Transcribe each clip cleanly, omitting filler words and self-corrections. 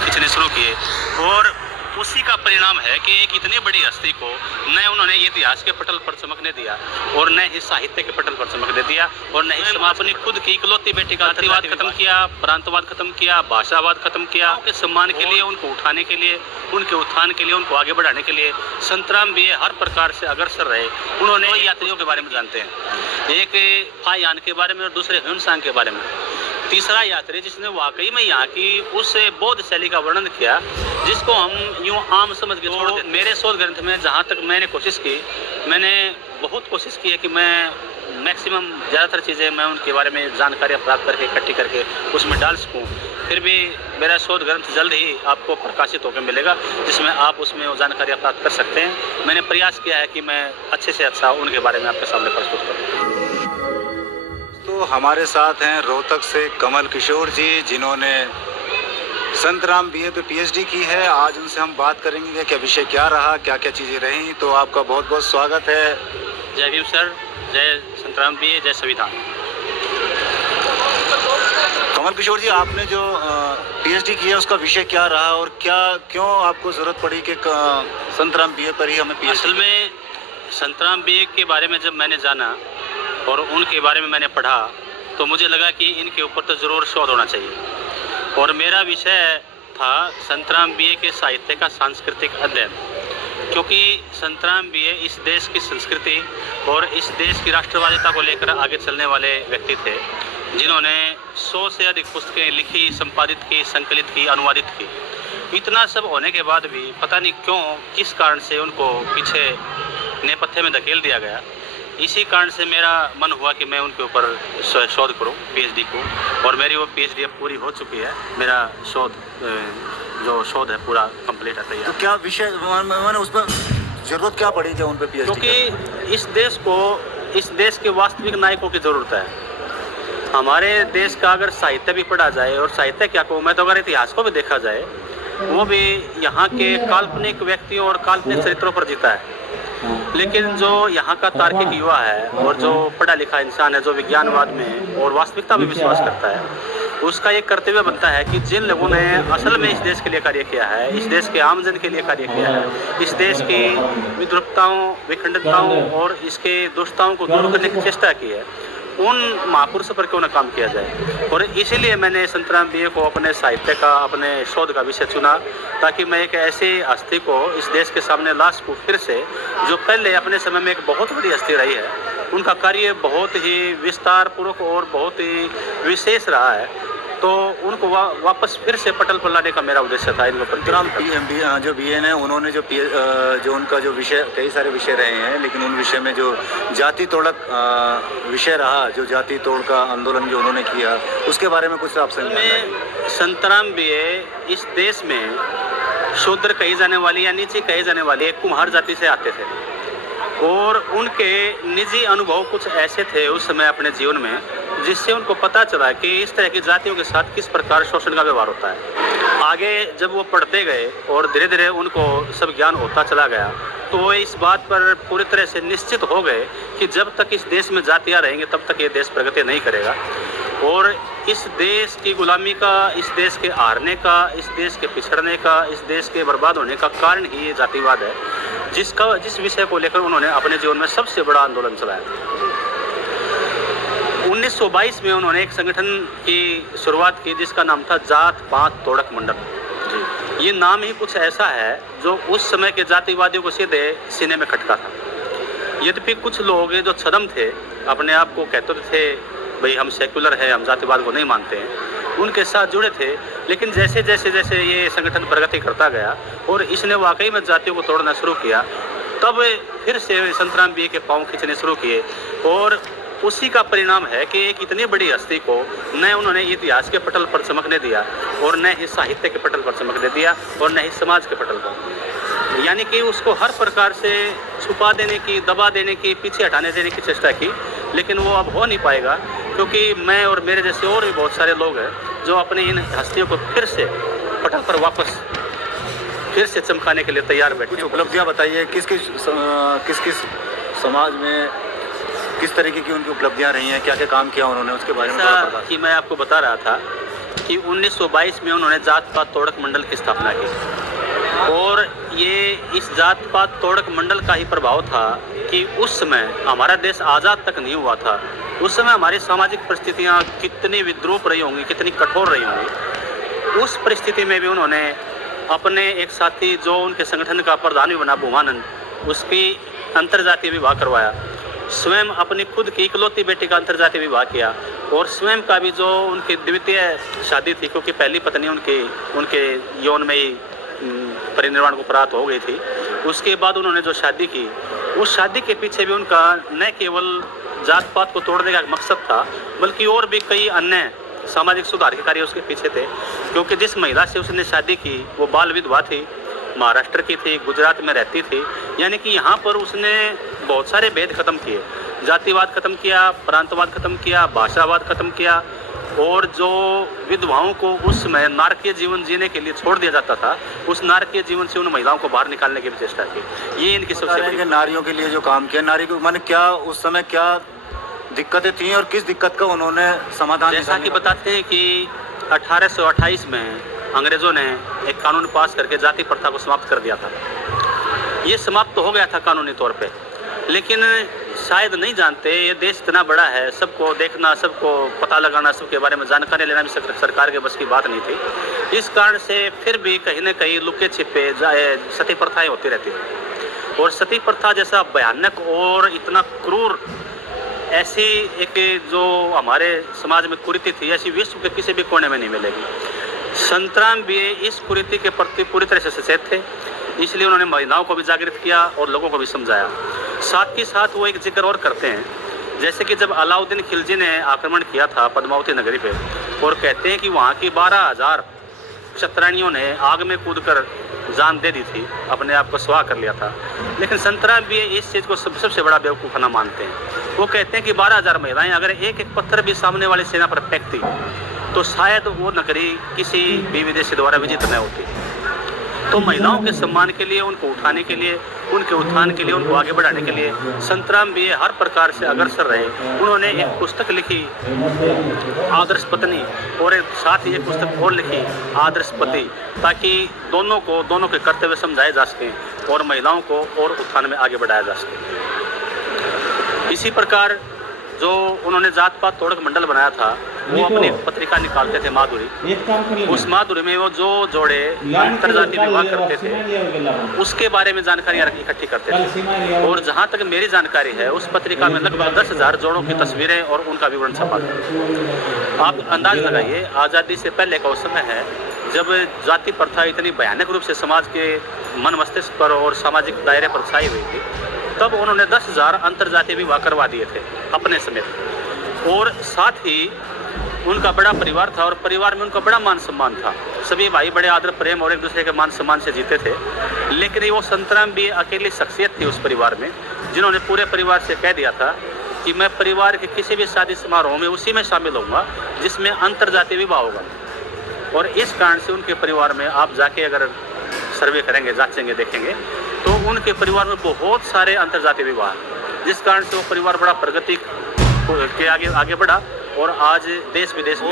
खींचने शुरू किए और उसी का परिणाम है कि एक इतनी बड़ी हस्ती को न उन्होंने इतिहास के पटल पर चमकने दिया और न ही साहित्य के पटल पर चमकने दिया और न ही अपनी खुद की इकलौती बेटी का जातिवाद खत्म किया, प्रांतवाद खत्म किया, भाषावाद खत्म किया। उनके सम्मान के लिए, उनको उठाने के लिए, उनके उत्थान के लिए, उनको आगे बढ़ाने के लिए संतराम भी हर प्रकार से अग्रसर रहे। उन्होंने यात्रियों के बारे में जानते हैं, एक फायान के बारे में और दूसरे ह्यूनसांग के बारे में। तीसरा यात्री जिसने वाकई में यहाँ की उस बौद्ध शैली का वर्णन किया जिसको हम यूँ आम समझ के छोड़ देते। मेरे शोध ग्रंथ में जहाँ तक मैंने कोशिश की, मैंने बहुत कोशिश की है कि मैं मैक्सिमम ज़्यादातर चीज़ें मैं उनके बारे में जानकारियाँ प्राप्त करके इकट्ठी करके उसमें डाल सकूँ। फिर भी मेरा शोध ग्रंथ जल्द ही आपको प्रकाशित होकर मिलेगा जिसमें आप उसमें वो जानकारियाँ प्राप्त कर सकते हैं। मैंने प्रयास किया है कि मैं अच्छे से अच्छा उनके बारे में आपके सामने प्रस्तुत करूँ। तो हमारे साथ हैं रोहतक से कमल किशोर जी, जिन्होंने संतराम बीए पे पीएचडी की है। आज उनसे हम बात करेंगे कि विषय क्या रहा, क्या क्या चीज़ें रहीं। तो आपका बहुत बहुत स्वागत है। जय भीम सर, जय संतराम बीए, जय संविधान। कमल किशोर जी, आपने जो पीएचडी किया उसका विषय क्या रहा और क्यों आपको ज़रूरत पड़ी कि संतराम बीए पर ही हमें पीएचडी? असल में संतराम बीए के बारे में जब मैंने जाना और उनके बारे में मैंने पढ़ा तो मुझे लगा कि इनके ऊपर तो ज़रूर शोध होना चाहिए और मेरा विषय था संतराम बीए के साहित्य का सांस्कृतिक अध्ययन, क्योंकि संतराम बीए इस देश की संस्कृति और इस देश की राष्ट्रवादिता को लेकर आगे चलने वाले व्यक्ति थे जिन्होंने 100 से अधिक पुस्तकें लिखी, संपादित की, संकलित की, अनुवादित की। इतना सब होने के बाद भी पता नहीं क्यों, किस कारण से उनको पीछे नेपथ्य में धकेल दिया गया। इसी कारण से मेरा मन हुआ कि मैं उनके ऊपर शोध करूं, पीएचडी को, और मेरी वो पीएचडी अब पूरी हो चुकी है। मेरा शोध है पूरा कंप्लीट है, तैयार। तो क्या विषय मैंने उस पर ज़रूरत क्या पड़ी कि उन पर पीएचडी? क्योंकि इस देश के वास्तविक नायकों की ज़रूरत है। हमारे देश का अगर साहित्य भी पढ़ा जाए, और साहित्य क्या कहूँ मैं, तो अगर इतिहास को भी देखा जाए, वो भी यहाँ के काल्पनिक व्यक्तियों और काल्पनिक चरित्रों पर जीता है। लेकिन जो यहाँ का तार्किक युवा है और जो पढ़ा लिखा इंसान है, जो विज्ञानवाद में और वास्तविकता में विश्वास करता है, उसका एक कर्तव्य बनता है कि जिन लोगों ने असल में इस देश के लिए कार्य किया है, इस देश के आमजन के लिए कार्य किया है, इस देश की विद्रुपताओं, विखंडताओं और इसके दुष्टताओं को दूर करने की चेष्टा की है, उन महापुरुषों पर क्यों न काम किया जाए। और इसीलिए मैंने संतराम बीए को अपने साहित्य का, अपने शोध का विषय चुना, ताकि मैं एक ऐसी हस्ती को इस देश के सामने ला सकूँ फिर से, जो पहले अपने समय में एक बहुत बड़ी हस्ती रही है। उनका कार्य बहुत ही विस्तार पूर्वक और बहुत ही विशेष रहा है, तो उनको वापस फिर से पटल पर लाने का मेरा उद्देश्य था। इनको संतराम जो बीएन है, उन्होंने जो उनका जो विषय, कई सारे विषय रहे हैं, लेकिन उन विषय में जो जाति तोड़क विषय रहा, जो जाति तोड़ का आंदोलन जो उन्होंने किया, उसके बारे में कुछ आप समझें। संतराम बीए इस देश में शूद्र कही जाने वाली या नीचे कही जाने वाली एक कुम्हार जाति से आते थे, और उनके निजी अनुभव कुछ ऐसे थे उस समय अपने जीवन में, जिससे उनको पता चला कि इस तरह की जातियों के साथ किस प्रकार शोषण का व्यवहार होता है। आगे जब वो पढ़ते गए और धीरे धीरे उनको सब ज्ञान होता चला गया, तो वो इस बात पर पूरी तरह से निश्चित हो गए कि जब तक इस देश में जातियाँ रहेंगे तब तक ये देश प्रगति नहीं करेगा, और इस देश की गुलामी का, इस देश के हारने का, इस देश के पिछड़ने का, इस देश के बर्बाद होने का कारण ही ये जातिवाद है, जिस विषय को लेकर उन्होंने अपने जीवन में सबसे बड़ा आंदोलन चलाया। 1922 में उन्होंने एक संगठन की शुरुआत की जिसका नाम था जात पात तोड़क मंडल। ये नाम ही कुछ ऐसा है जो उस समय के जातिवादियों को सीधे सीने में खटका था। यद्यपि कुछ लोग जो छदम थे, अपने आप को कहते थे भाई हम सेक्युलर हैं, हम जातिवाद को नहीं मानते हैं, उनके साथ जुड़े थे। लेकिन जैसे जैसे ये संगठन प्रगति करता गया और इसने वाकई में जातियों को तोड़ना शुरू किया, तब फिर से संतराम बीए के पांव खींचने शुरू किए, और उसी का परिणाम है कि एक इतनी बड़ी हस्ती को न उन्होंने इतिहास के पटल पर चमकने दिया और न ही साहित्य के पटल पर चमकने दिया और न ही समाज के पटल पर, यानी कि उसको हर प्रकार से छुपा देने की, दबा देने की, पीछे हटाने देने की चेष्टा की। लेकिन वो अब हो नहीं पाएगा, क्योंकि मैं और मेरे जैसे और भी बहुत सारे लोग हैं जो अपनी इन हस्तियों को फिर से पटल पर वापस फिर से चमकाने के लिए तैयार बैठे। कुछ उपलब्धियाँ बताइए, किस किस समाज में किस तरीके की उनकी उपलब्धियाँ रही हैं, क्या क्या काम किया उन्होंने, उसके बारे में थोड़ा बता। कि मैं आपको बता रहा था कि 1922 में उन्होंने जात पात तोड़क मंडल की स्थापना की, और ये इस जात पात तोड़क मंडल का ही प्रभाव था कि उस समय हमारा देश आज़ाद तक नहीं हुआ था। उस समय हमारी सामाजिक परिस्थितियाँ कितनी विद्रूप रही होंगी, कितनी कठोर रही होंगी। उस परिस्थिति में भी उन्होंने अपने एक साथी जो उनके संगठन का प्रधान भी बना भूमानंद, उसकी अंतर्जातीय विवाह करवाया। स्वयं अपनी खुद की इकलौती बेटी का अंतर्जातीय विवाह किया, और स्वयं का भी जो उनकी द्वितीय शादी थी, क्योंकि पहली पत्नी उनके यौन में ही परिनिर्वाण को प्राप्त हो गई थी। उसके बाद उन्होंने जो शादी की, उस शादी के पीछे भी उनका न केवल जात पात को तोड़ने का मकसद था, बल्कि और भी कई अन्य सामाजिक सुधार के कार्य उसके पीछे थे। क्योंकि जिस महिला से उसने शादी की वो बाल विधवा थी, महाराष्ट्र की थी, गुजरात में रहती थी। यानी कि यहाँ पर उसने बहुत सारे भेद खत्म किए, जातिवाद खत्म किया, प्रांतवाद खत्म किया, भाषावाद खत्म किया, और जो विधवाओं को उस समय नारकीय जीवन जीने के लिए छोड़ दिया जाता था, उस नारकीय जीवन से उन महिलाओं को बाहर निकालने की भी चेष्टा की। ये इनकी सबसे बड़ी नारियों के लिए जो काम किया, नारी को माने क्या उस समय क्या दिक्कतें थी और किस दिक्कत का उन्होंने समाधान? जैसा कि बताते हैं कि 1828 में अंग्रेज़ों ने एक कानून पास करके जाति प्रथा को समाप्त कर दिया था। ये समाप्त तो हो गया था कानूनी तौर पे, लेकिन शायद नहीं जानते ये देश इतना बड़ा है, सबको देखना, सबको पता लगाना, सबके बारे में जानकारी लेना भी सरकार के बस की बात नहीं थी। इस कारण से फिर भी कहीं न कहीं लुके छिपे सती प्रथाएँ होती रहती थी, और सती प्रथा जैसा भयानक और इतना क्रूर ऐसी एक जो हमारे समाज में कुरीति थी, ऐसी विश्व के किसी भी कोने में नहीं मिलेगी। संतराम भी इस कुरीति के प्रति पूरी तरह से सचेत थे, इसलिए उन्होंने महिलाओं को भी जागृत किया और लोगों को भी समझाया। साथ ही साथ वो एक जिक्र और करते हैं, जैसे कि जब अलाउद्दीन खिलजी ने आक्रमण किया था पद्मावती नगरी पे, और कहते हैं कि वहाँ की 12,000 क्षत्रियों ने आग में कूदकर जान दे दी थी, अपने आप को स्वाह कर लिया था। लेकिन संतराम भी इस चीज़ को सबसे बड़ा बेवकूफ़ाना मानते हैं। वो कहते हैं कि 12,000 महिलाएं अगर एक एक पत्थर भी सामने वाली सेना पर फेंकती तो शायद वो नगरी किसी भी विदेशी द्वारा विजित न होती। तो महिलाओं के सम्मान के लिए, उनको उठाने के लिए, उनके उत्थान के लिए, उनको आगे बढ़ाने के लिए संतराम भी हर प्रकार से अग्रसर रहे। उन्होंने एक पुस्तक लिखी आदर्श पत्नी, और एक साथ ही एक पुस्तक और लिखी आदर्श पति, ताकि दोनों के कर्तव्य समझाए जा सकें और महिलाओं को और उत्थान में आगे बढ़ाया जा सके। इसी प्रकार जो उन्होंने जात पात तोड़क मंडल बनाया था, वो अपनी पत्रिका निकालते थे माधुरी। उस माधुरी में वो जो जोड़े अंतर्जातीय विवाह करते थे उसके बारे में जानकारियाँ इकट्ठी करते थे, और जहाँ तक मेरी जानकारी है उस पत्रिका में लगभग 10,000 जोड़ों की तस्वीरें और उनका विवरण छपा था। आप अंदाज लगाइए, आज़ादी से पहले का उस समय है जब जाति प्रथा इतनी भयानक रूप से समाज के मन मस्तिष्क पर और सामाजिक दायरे पर छाई हुई थी, तब उन्होंने 10,000 अंतर्जातीय विवाह करवा दिए थे अपने समेत। और साथ ही उनका बड़ा परिवार था, और परिवार में उनका बड़ा मान सम्मान था। सभी भाई बड़े आदर प्रेम और एक दूसरे के मान सम्मान से जीते थे। लेकिन वो संतराम भी अकेली शख्सियत थी उस परिवार में, जिन्होंने पूरे परिवार से कह दिया था कि मैं परिवार के किसी भी शादी समारोह में उसी में शामिल होऊंगा जिसमें अंतर्जातीय विवाह होगा। और इस कारण से उनके परिवार में आप जाके अगर सर्वे करेंगे, जांचेंगे, देखेंगे तो उनके परिवार में बहुत सारे अंतर्जातीय विवाह, जिस कारण से वो परिवार बड़ा प्रगति के आगे बढ़ा, और आज देश विदेश में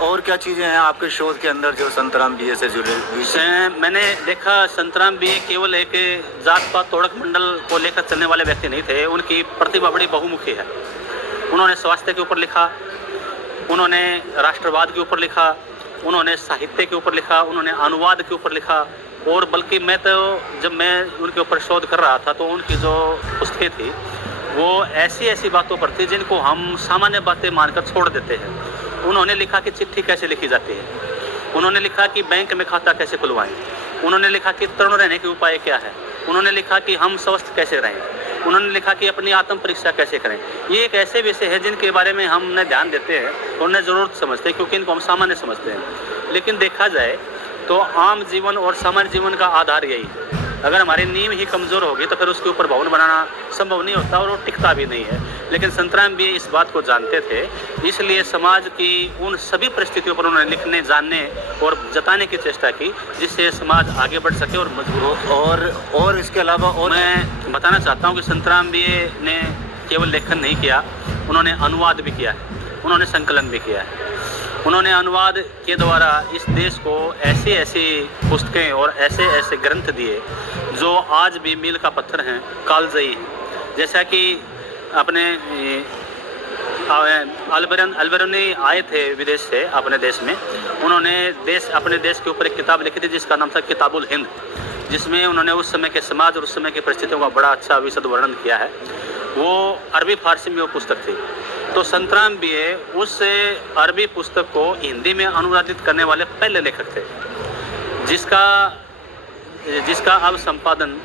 और क्या चीज़ें हैं आपके शोध के अंदर जो संतराम बीए से जुड़े? मैंने देखा संतराम बीए केवल एक जात पात तोड़क मंडल को लेकर चलने वाले व्यक्ति नहीं थे। उनकी प्रतिभा बड़ी बहुमुखी है। उन्होंने स्वास्थ्य के ऊपर लिखा, उन्होंने राष्ट्रवाद के ऊपर लिखा, उन्होंने साहित्य के ऊपर लिखा, उन्होंने अनुवाद के ऊपर लिखा, और बल्कि जब मैं उनके ऊपर शोध कर रहा था तो उनकी जो पुस्तकें थी वो ऐसी बातों पर थी जिनको हम सामान्य बातें मानकर छोड़ देते हैं। उन्होंने लिखा कि चिट्ठी कैसे लिखी जाती है, उन्होंने लिखा कि बैंक में खाता कैसे खुलवाएं, उन्होंने लिखा कि तरुण रहने के उपाय क्या है, उन्होंने लिखा कि हम स्वस्थ कैसे रहें, उन्होंने लिखा कि अपनी आत्म परीक्षा कैसे करें। ये एक ऐसे विषय है जिनके बारे में हम न ध्यान देते हैं और न ज़रूरत समझते हैं, क्योंकि इनको हम सामान्य समझते हैं। लेकिन देखा जाए तो आम जीवन और सामान्य जीवन का आधार यही है। अगर हमारी नींव ही कमज़ोर होगी तो फिर उसके ऊपर भवन बनाना संभव नहीं होता, और वो टिकता भी नहीं है। लेकिन संतराम भी इस बात को जानते थे, इसलिए समाज की उन सभी परिस्थितियों पर उन्होंने लिखने, जानने और जताने की चेष्टा की जिससे समाज आगे बढ़ सके और मजबूत हो। और इसके अलावा और मैं बताना चाहता हूँ कि संतराम भी ने केवल लेखन नहीं किया, उन्होंने अनुवाद भी किया है, उन्होंने संकलन भी किया है। उन्होंने अनुवाद के द्वारा इस देश को ऐसी ऐसी पुस्तकें और ऐसे ऐसे ग्रंथ दिए जो आज भी मील का पत्थर हैं, कालजयी हैं। जैसा कि अपने अल्बेरूनी आए थे विदेश से अपने देश में, उन्होंने अपने देश के ऊपर एक किताब लिखी थी जिसका नाम था किताबुल हिंद, जिसमें उन्होंने उस समय के समाज और उस समय की परिस्थितियों का बड़ा अच्छा विशद वर्णन किया है। वो अरबी फारसी में वो पुस्तक थी। तो संतराम बीए उस अरबी पुस्तक को हिंदी में अनुवादित करने वाले पहले लेखक थे, जिसका अब संपादन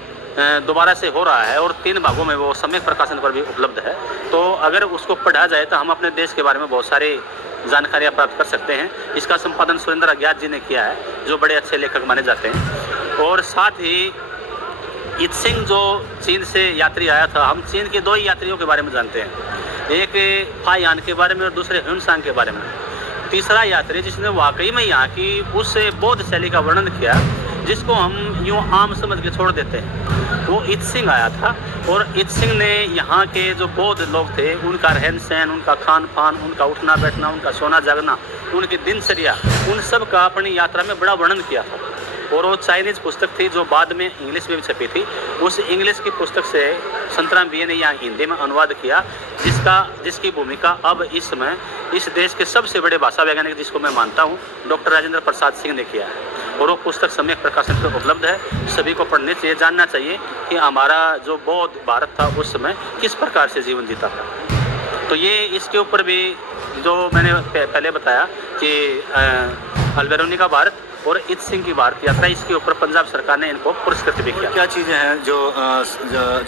दोबारा से हो रहा है और 3 भागों में वो सम्यक प्रकाशन पर भी उपलब्ध है। तो अगर उसको पढ़ा जाए तो हम अपने देश के बारे में बहुत सारी जानकारियाँ प्राप्त कर सकते हैं। इसका संपादन सुरेंद्र अज्ञात जी ने किया है, जो बड़े अच्छे लेखक माने जाते हैं। और साथ ही इत्सिंग जो चीन से यात्री आया था, हम चीन के 2 ही यात्रियों के बारे में जानते हैं, एक फायान के बारे में और दूसरे ह्यूनसांग के बारे में। तीसरा यात्री जिसने वाकई में यहाँ की उस बौद्ध शैली का वर्णन किया जिसको हम यूँ आम समझ के छोड़ देते हैं, वो इत्सिंग आया था। और इत्सिंग ने यहाँ के जो बौद्ध लोग थे उनका रहन सहन, उनका खान पान, उनका उठना बैठना, उनका सोना जागना, उनकी दिनचर्या, उन सब का अपनी यात्रा में बड़ा वर्णन किया था। और वो चाइनीज़ पुस्तक थी जो बाद में इंग्लिश में भी छपी थी। उस इंग्लिश की पुस्तक से संतराम बीए ने यहाँ हिंदी में अनुवाद किया, जिसकी भूमिका अब इस समय इस देश के सबसे बड़े भाषा वैज्ञानिक जिसको मैं मानता हूँ डॉक्टर राजेंद्र प्रसाद सिंह ने किया है। और वो पुस्तक सम्यक प्रकाशन पर उपलब्ध है। सभी को पढ़ने चाहिए, जानना चाहिए कि हमारा जो बौद्ध भारत था उस समय किस प्रकार से जीवन जीता था। तो ये इसके ऊपर भी जो मैंने पहले बताया कि अल्बेरूनी का भारत और इत्सिंग की भारत यात्रा, इसके ऊपर पंजाब सरकार ने इनको पुरस्कृत भी किया। क्या चीज़ें हैं जो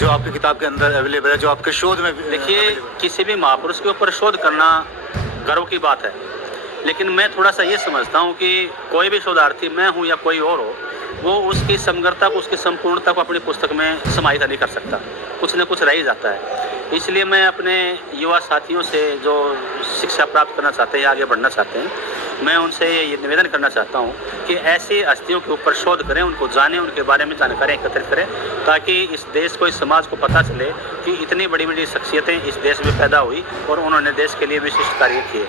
आपकी किताब के अंदर अवेलेबल है, जो आपके शोध में? देखिए, किसी भी महापुरुष के ऊपर शोध करना गर्व की बात है, लेकिन मैं थोड़ा सा ये समझता हूँ कि कोई भी शोधार्थी, मैं हूँ या कोई और हो, वो उसकी समग्रता को, उसकी संपूर्णता को अपनी पुस्तक में समाहित नहीं कर सकता, कुछ न कुछ रह ही जाता है। इसलिए मैं अपने युवा साथियों से जो शिक्षा प्राप्त करना चाहते हैं, आगे बढ़ना चाहते हैं, मैं उनसे ये निवेदन करना चाहता हूँ कि ऐसी हस्तियों के ऊपर शोध करें, उनको जानें, उनके बारे में जानकारी एकत्रित करें, ताकि इस देश को, इस समाज को पता चले कि इतनी बड़ी बड़ी शख्सियतें इस देश में पैदा हुई और उन्होंने देश के लिए विशिष्ट कार्य किए।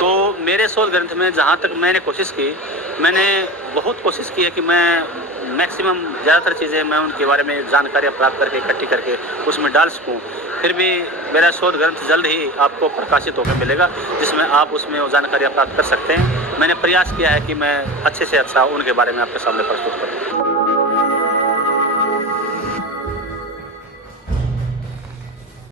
तो मेरे शोध ग्रंथ में जहाँ तक मैंने कोशिश की, मैंने बहुत कोशिश की है कि मैं मैक्सिमम ज़्यादातर चीज़ें मैं उनके बारे में जानकारियाँ प्राप्त करके, इकट्ठी करके उसमें डाल सकूँ। फिर भी मेरा शोध ग्रंथ जल्द ही आपको प्रकाशित होकर मिलेगा, जिसमें आप उसमें वो जानकारियाँ प्राप्त कर सकते हैं। मैंने प्रयास किया है कि मैं अच्छे से अच्छा उनके बारे में आपके सामने प्रस्तुत करूँ।